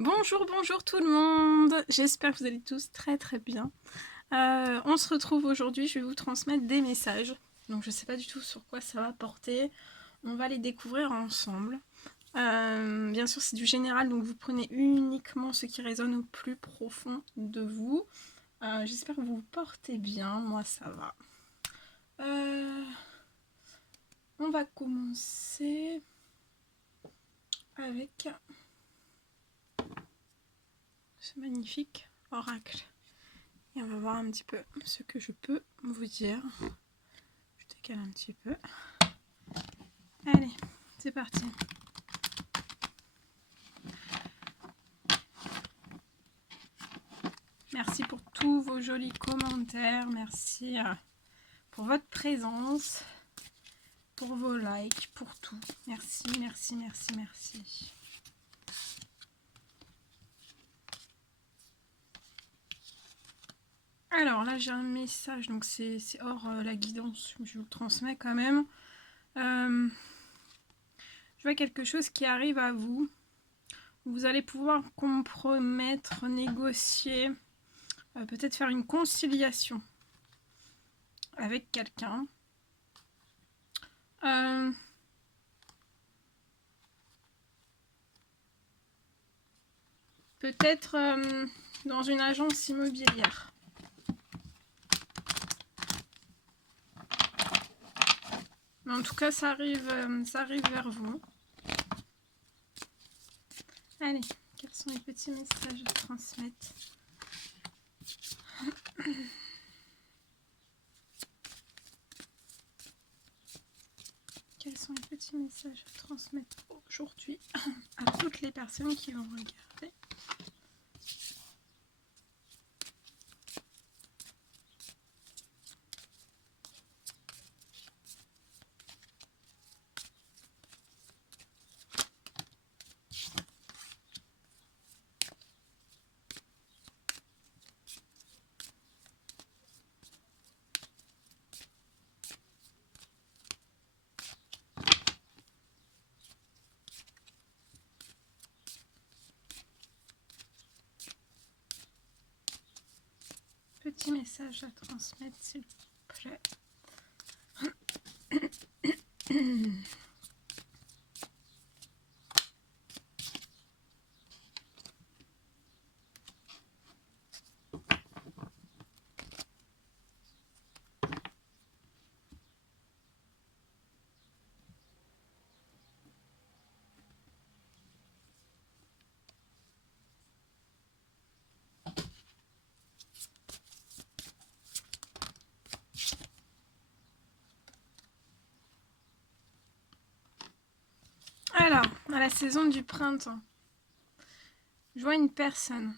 Bonjour, bonjour tout le monde. J'espère que vous allez tous très bien. On se retrouve aujourd'hui, je vais vous transmettre des messages. Donc je ne sais pas du tout sur quoi ça va porter. On va les découvrir ensemble. Bien sûr c'est du général, donc vous prenez uniquement ce qui résonne au plus profond de vous. J'espère que vous vous portez bien, moi ça va. On va commencer avec ce magnifique oracle. Et on va voir un petit peu ce que je peux vous dire. Je décale un petit peu. Allez, c'est parti. Merci pour tous vos jolis commentaires. Merci pour votre présence, pour vos likes, pour tout. Merci, merci, merci, merci. Alors là, j'ai un message, donc c'est hors la guidance, je vous le transmets quand même. Je vois quelque chose qui arrive à vous. Vous allez pouvoir compromettre, négocier, peut-être faire une conciliation avec quelqu'un. Peut-être dans une agence immobilière. Mais en tout cas, ça arrive vers vous. Allez, quels sont les petits messages à transmettre? Quels sont les petits messages à transmettre aujourd'hui à toutes les personnes qui vont regarder? Petit message à transmettre, s'il vous plaît. Alors, à la saison du printemps, je vois une personne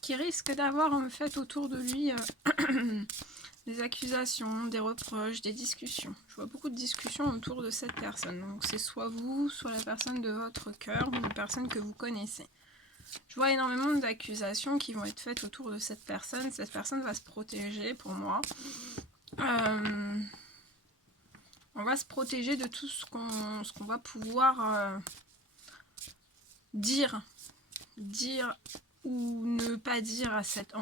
qui risque d'avoir en fait autour de lui des accusations, des reproches, des discussions. Je vois beaucoup de discussions autour de cette personne. Donc c'est soit vous, soit la personne de votre cœur, ou une personne que vous connaissez. Je vois énormément d'accusations qui vont être faites autour de cette personne. Cette personne va se protéger pour moi. On va se protéger de tout ce qu'on va pouvoir dire ou ne pas dire à cette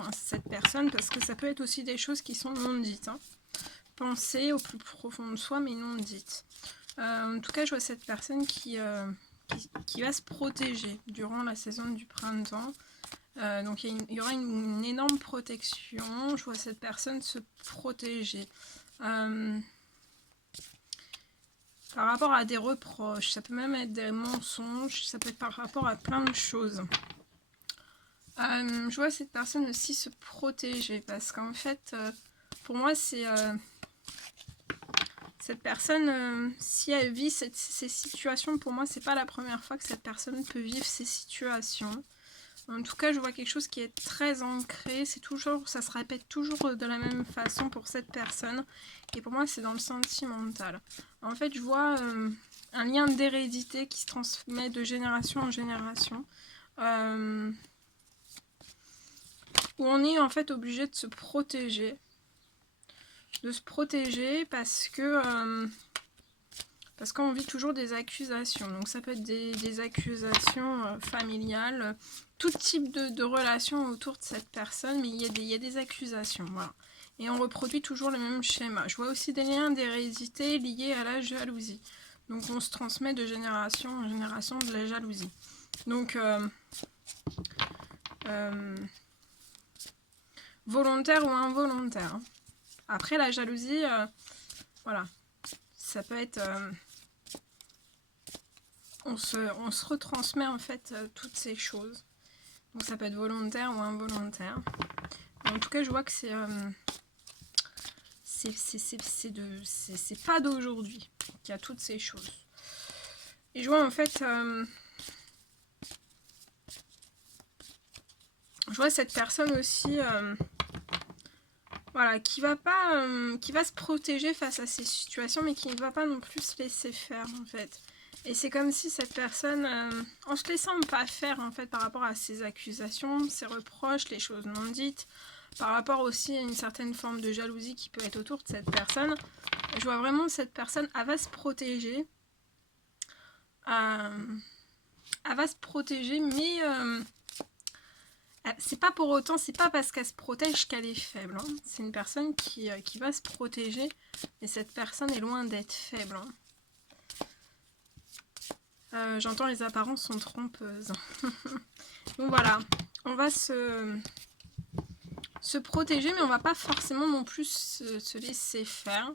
personne, parce que ça peut être aussi des choses qui sont non dites. Pensées au plus profond de soi, mais non dites. En tout cas, je vois cette personne qui va se protéger durant la saison du printemps. Donc il y aura une énorme protection. Je vois cette personne se protéger. Par rapport à des reproches, ça peut même être des mensonges, ça peut être par rapport à plein de choses. Je vois cette personne aussi se protéger, parce qu'en fait, pour moi, c'est cette personne, si elle vit ces situations, pour moi, c'est pas la première fois que cette personne peut vivre ces situations. En tout cas, je vois quelque chose qui est très ancré, ça se répète toujours de la même façon pour cette personne. Et pour moi, c'est dans le sentimental. En fait, je vois un lien d'hérédité qui se transmet de génération en génération. Où on est en fait obligé de se protéger. Parce que Parce qu'on vit toujours des accusations. Donc ça peut être des accusations familiales, tout type de relations autour de cette personne, mais il y a des accusations, voilà. Et on reproduit toujours le même schéma. Je vois aussi des liens d'hérédité liés à la jalousie. Donc on se transmet de génération en génération de la jalousie. Donc volontaire ou involontaire. Après la jalousie, voilà, ça peut être... on se retransmet en fait toutes ces choses. Donc ça peut être volontaire ou involontaire. En tout cas, je vois que c'est pas d'aujourd'hui qu'il y a toutes ces choses. Et je vois en fait... je vois cette personne aussi... voilà, qui va se protéger face à ces situations, mais qui ne va pas non plus se laisser faire en fait. Et c'est comme si cette personne, en se laissant pas faire en fait par rapport à ses accusations, ses reproches, les choses non dites, par rapport aussi à une certaine forme de jalousie qui peut être autour de cette personne, je vois vraiment cette personne, elle va se protéger. Elle va se protéger, mais c'est pas pour autant, c'est pas parce qu'elle se protège qu'elle est faible. Hein. C'est une personne qui va se protéger, mais cette personne est loin d'être faible. Hein. J'entends les apparences sont trompeuses. Donc voilà, on va se protéger, mais on va pas forcément non plus se laisser faire.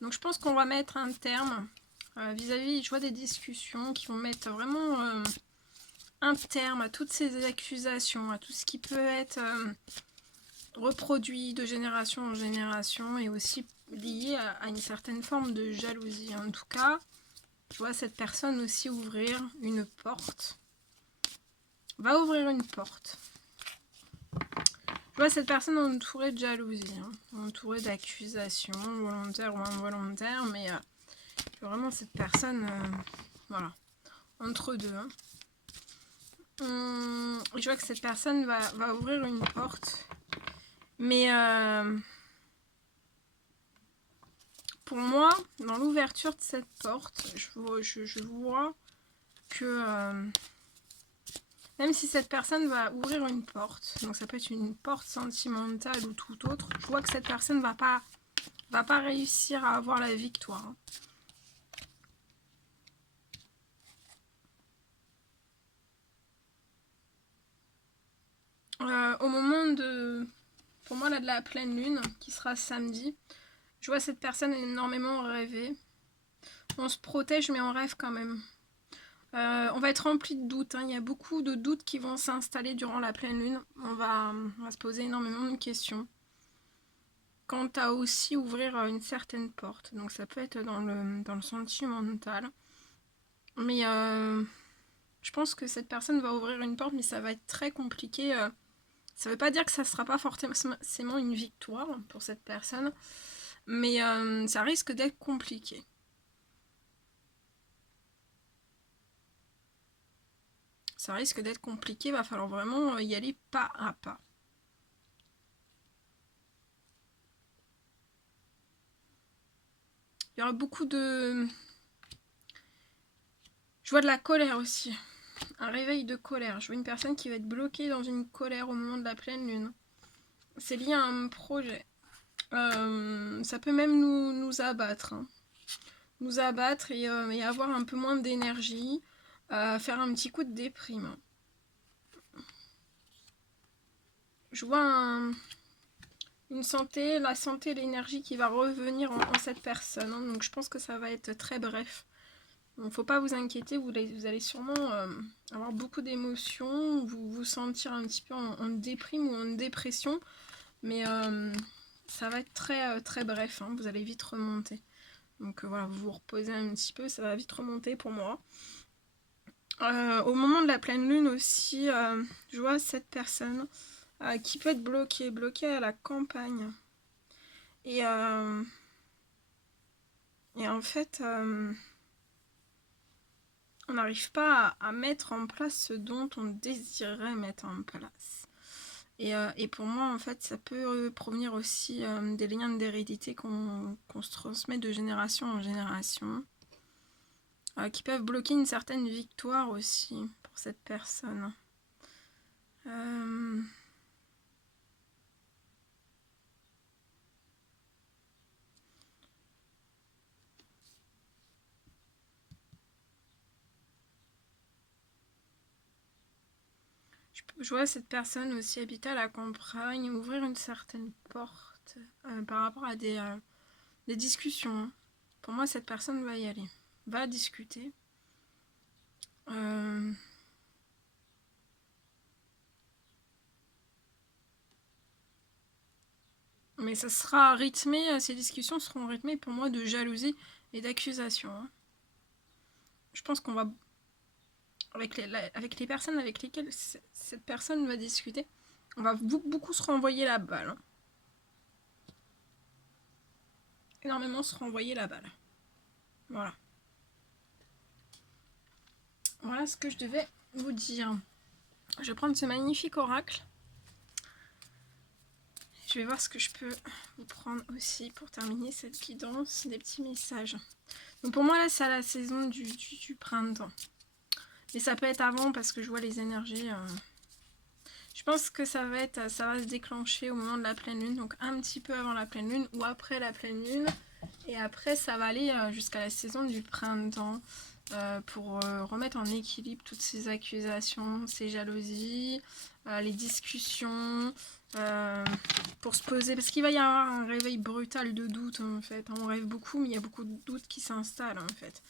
Donc je pense qu'on va mettre un terme vis-à-vis, je vois des discussions qui vont mettre vraiment un terme à toutes ces accusations, à tout ce qui peut être reproduit de génération en génération et aussi lié à une certaine forme de jalousie. En tout cas, je vois cette personne aussi ouvrir une porte. Va ouvrir une porte. Je vois cette personne entourée de jalousie, hein, entourée d'accusations, volontaires ou involontaires, mais vraiment cette personne, voilà, entre deux. Hein. Je vois que cette personne va ouvrir une porte, mais pour moi, dans l'ouverture de cette porte, je vois que même si cette personne va ouvrir une porte, donc ça peut être une porte sentimentale ou tout autre, je vois que cette personne va pas réussir à avoir la victoire. Au moment de, pour moi là, de la pleine lune, qui sera samedi, je vois cette personne énormément rêver. On se protège mais on rêve quand même. On va être rempli de doutes, hein. Il y a beaucoup de doutes qui vont s'installer durant la pleine lune. On va se poser énormément de questions. Quant à aussi ouvrir une certaine porte, donc ça peut être dans le sentimental. Mais je pense que cette personne va ouvrir une porte, mais ça va être très compliqué. Ça ne veut pas dire que ça ne sera pas forcément une victoire pour cette personne, mais ça risque d'être compliqué. Ça risque d'être compliqué, il va falloir vraiment y aller pas à pas. Il y aura beaucoup de... Je vois de la colère aussi. Un réveil de colère. Je vois une personne qui va être bloquée dans une colère au moment de la pleine lune. C'est lié à un projet. Ça peut même nous abattre. Hein. Nous abattre et avoir un peu moins d'énergie. Faire un petit coup de déprime. Je vois une santé, la santé, l'énergie qui va revenir en cette personne. Hein. Donc je pense que ça va être très bref. Il ne faut pas vous inquiéter, vous allez sûrement avoir beaucoup d'émotions, vous sentir un petit peu en déprime ou en dépression, mais ça va être très, très bref, hein, vous allez vite remonter. Donc voilà, vous vous reposez un petit peu, ça va vite remonter pour moi. Au moment de la pleine lune aussi, je vois cette personne qui peut être bloquée à la campagne. Et en fait... on n'arrive pas à mettre en place ce dont on désirait mettre en place. Et pour moi, en fait, ça peut provenir aussi des liens d'hérédité qu'on se transmet de génération en génération. qui peuvent bloquer une certaine victoire aussi pour cette personne. Je vois cette personne aussi habiter à la campagne, ouvrir une certaine porte par rapport à des discussions. Pour moi, cette personne va y aller, va discuter. Mais ça sera rythmé, ces discussions seront rythmées pour moi de jalousie et d'accusation. Je pense qu'on va, avec les personnes avec lesquelles cette personne va discuter, on va beaucoup se renvoyer la balle. Énormément se renvoyer la balle. Voilà. Voilà ce que je devais vous dire. Je vais prendre ce magnifique oracle. Je vais voir ce que je peux vous prendre aussi pour terminer cette guidance, des petits messages. Donc pour moi là c'est à la saison du printemps. Mais ça peut être avant parce que je vois les énergies. Je pense que ça va se déclencher au moment de la pleine lune. Donc un petit peu avant la pleine lune ou après la pleine lune. Et après ça va aller jusqu'à la saison du printemps. Pour remettre en équilibre toutes ces accusations, ces jalousies, les discussions, pour se poser, parce qu'il va y avoir un réveil brutal de doute en fait. On rêve beaucoup, mais il y a beaucoup de doutes qui s'installent en fait.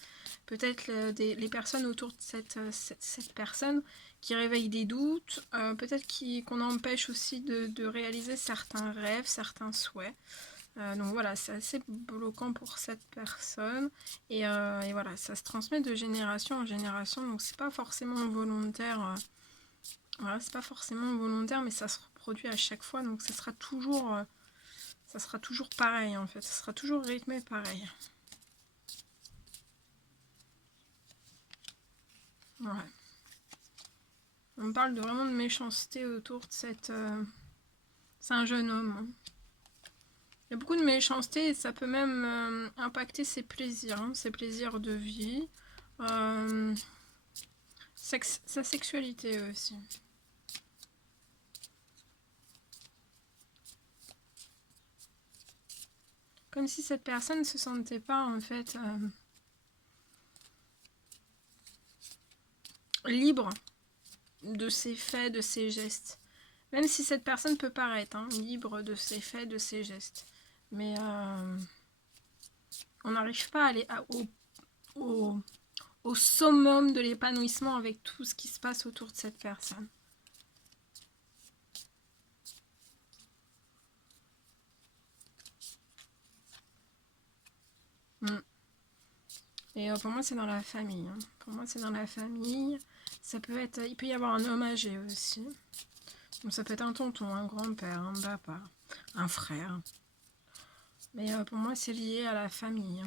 Peut-être les personnes autour de cette personne qui réveillent des doutes, peut-être qu'on empêche aussi de réaliser certains rêves, certains souhaits. Donc voilà, c'est assez bloquant pour cette personne. Et voilà, ça se transmet de génération en génération. Donc c'est pas forcément volontaire. Voilà, c'est pas forcément volontaire, mais ça se reproduit à chaque fois. Donc ça sera toujours pareil en fait. Ça sera toujours rythmé pareil. Ouais. On me parle vraiment de méchanceté autour de cette... c'est un jeune homme. Il y a beaucoup de méchanceté et ça peut même impacter ses plaisirs de vie, sa sexualité aussi. Comme si cette personne ne se sentait pas en fait libre de ses faits, de ses gestes. Même si cette personne peut paraître libre de ses faits, de ses gestes. Mais on n'arrive pas à aller au summum de l'épanouissement avec tout ce qui se passe autour de cette personne. Et pour moi, c'est dans la famille. Pour moi, c'est dans la famille. Ça peut être, il peut y avoir un homme âgé aussi. Donc ça peut être un tonton, un grand-père, un papa, un frère. Mais pour moi, c'est lié à la famille.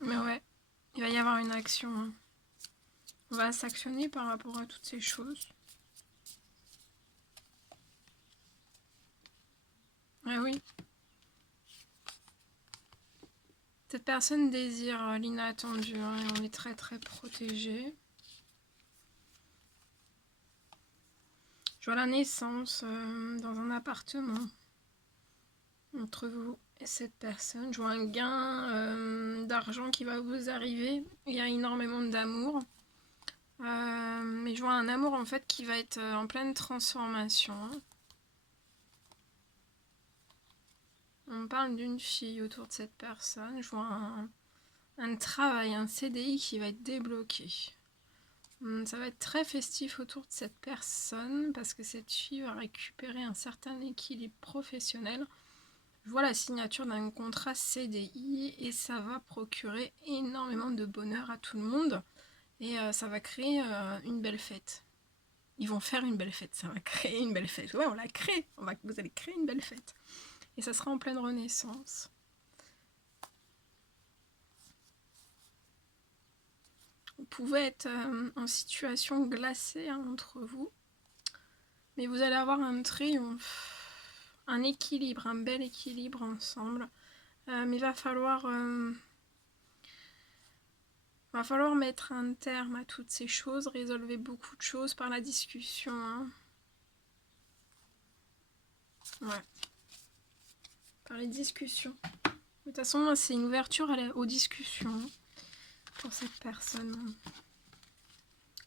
Mais ouais, il va y avoir une action. On va s'actionner par rapport à toutes ces choses. Ah oui. Cette personne désire l'inattendu et on est très très protégé. Je vois la naissance dans un appartement entre vous et cette personne. Je vois un gain d'argent qui va vous arriver. Il y a énormément d'amour. Mais je vois un amour en fait qui va être en pleine transformation. On me parle d'une fille autour de cette personne. Je vois un travail, un CDI qui va être débloqué. Ça va être très festif autour de cette personne parce que cette fille va récupérer un certain équilibre professionnel. Je vois la signature d'un contrat CDI et ça va procurer énormément de bonheur à tout le monde et ça va créer une belle fête. Ils vont faire une belle fête, ça va créer une belle fête. Ouais, on la crée, vous allez créer une belle fête. Et ça sera en pleine renaissance. Vous pouvez être en situation glacée entre vous. Mais vous allez avoir un triomphe, un équilibre, un bel équilibre ensemble. Mais il va falloir mettre un terme à toutes ces choses, résolver beaucoup de choses par la discussion. Hein. Ouais. Par les discussions. De toute façon, c'est une ouverture aux discussions pour cette personne.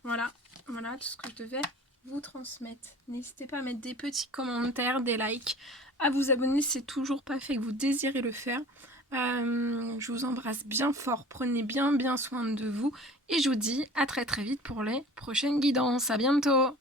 Voilà, voilà tout ce que je devais vous transmettre. N'hésitez pas à mettre des petits commentaires, des likes, à vous abonner si c'est toujours pas fait et que vous désirez le faire. Je vous embrasse bien fort, prenez bien soin de vous et je vous dis à très vite pour les prochaines guidances. À bientôt!